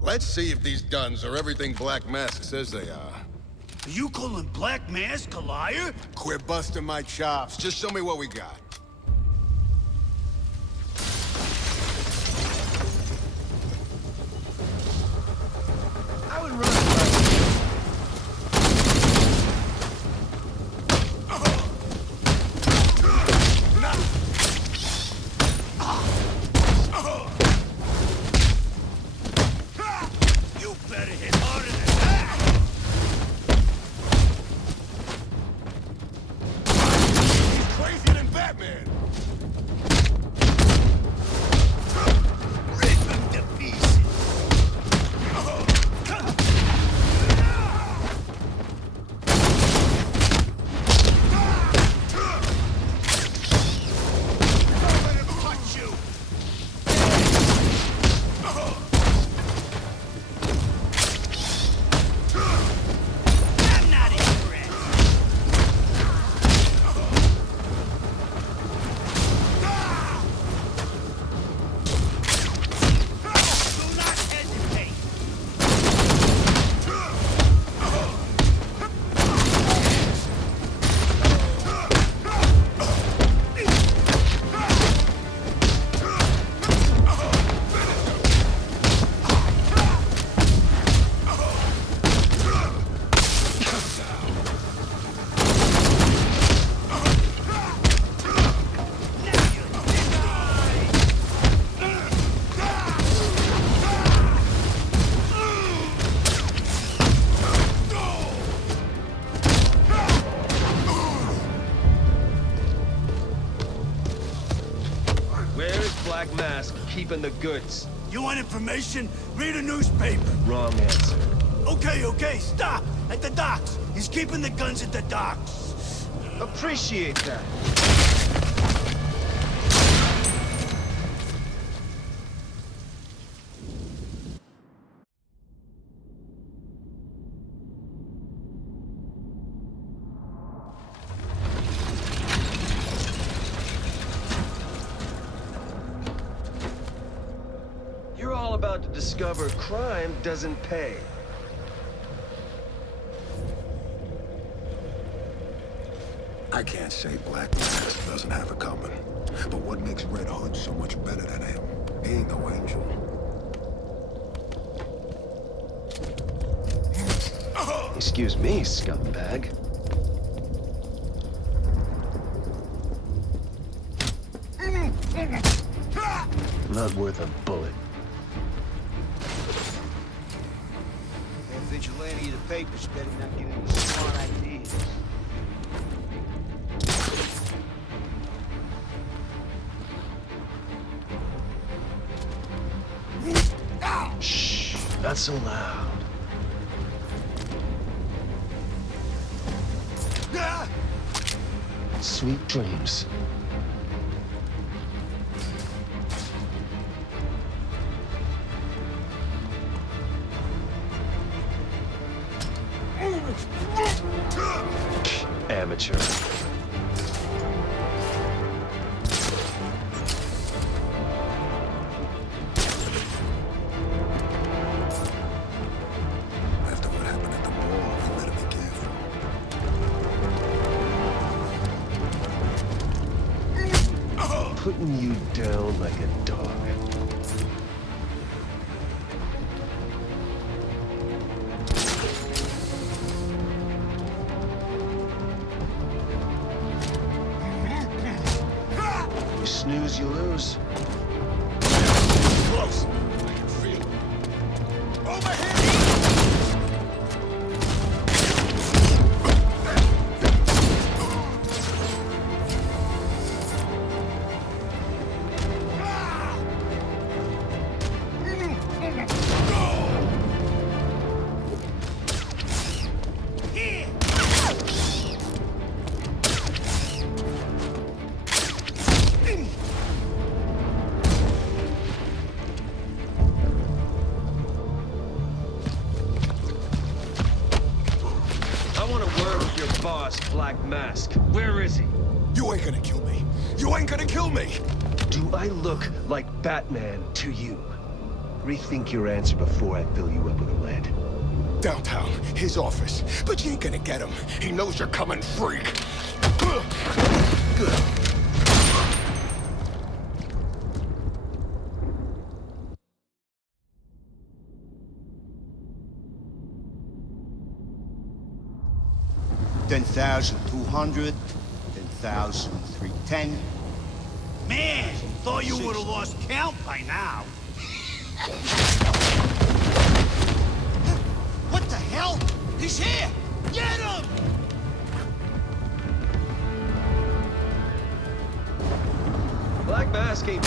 Let's see if these guns are everything Black Mask says they are. Are you calling Black Mask a liar? Quit busting my chops. Just show me what we got. I would run. You better hit harder than that. He's crazier than Batman. Rip him to pieces. Where's Black Mask keeping the goods? You want information? Read a newspaper. Wrong answer. Okay, stop. At the docks. He's keeping the guns at the docks. Appreciate that. You're all about to discover crime doesn't pay. I can't say Black Mask doesn't have it coming. But what makes Red Hood so much better than him? He ain't no angel. Excuse me, scumbag. Not worth a bullet. That vigilante of the papers better not get any smart ideas. Shh, not so loud. Sweet dreams. Amateur. After what happened at the mall, we better be careful. Putting you down like a dog. You snooze, you lose. Close. I can feel it. Overhead! Boss, Black Mask. Where is he? You ain't gonna kill me. You ain't gonna kill me! Do I look like Batman to you? Rethink your answer before I fill you up with lead. Downtown, his office. But you ain't gonna get him. He knows you're coming, freak. Good. $10,200, 10,310. Man, thought you would have lost count by now. What the hell? He's here! Get him! Black Mask ain't...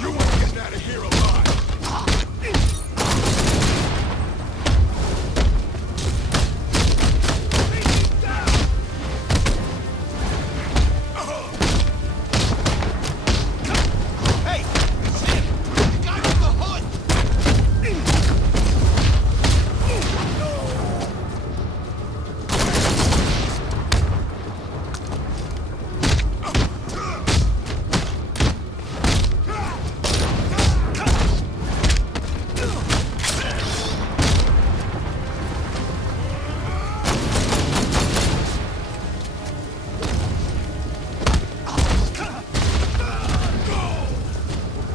You ain't getting out of here alive. Hey, it's him! The guy with the hood!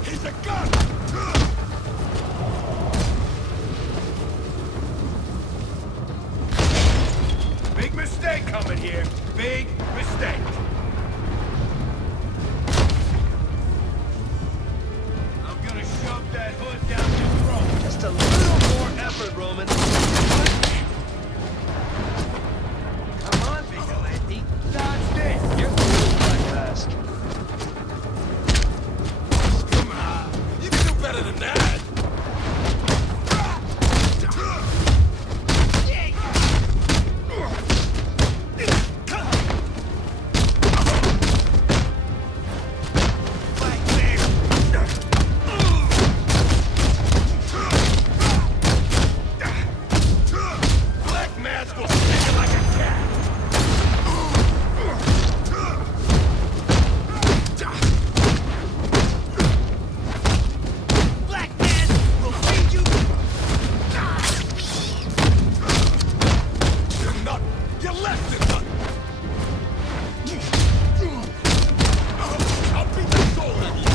He's a gun! Big mistake coming here. Big mistake. I'm gonna shove that hood down your throat. Just a little more effort, Roman. Come on, Vigilante. Dodge this. You're cool, Black Mask. Come on. You can do better than that. Black Mask will stick you like a cat. Black man will feed you! You're nut. You're less than nut. I'll beat the soul out of you.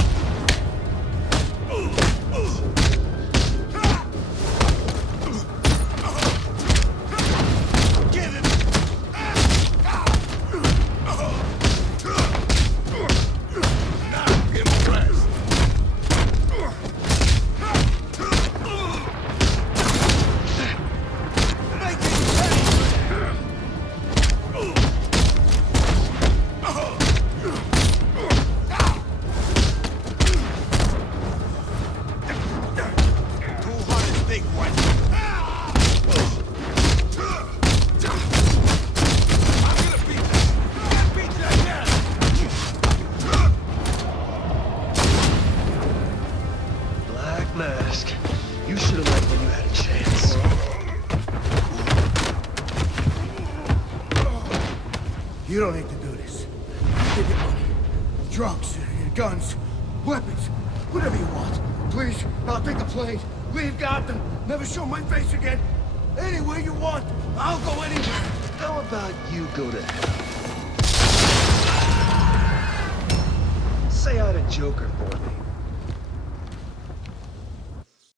Give him! Now, impressed. Make it pay! $200 big one. I'm gonna beat this. Can't beat that man. Black Mask. You should have left when you had a chance. You don't need to do this. Get your money, drugs, your guns, weapons, whatever you want. Please, I'll take a plane, leave Gotham, never show my face again. Anywhere you want, I'll go anywhere. How about you go to hell? Say hi to Joker for me.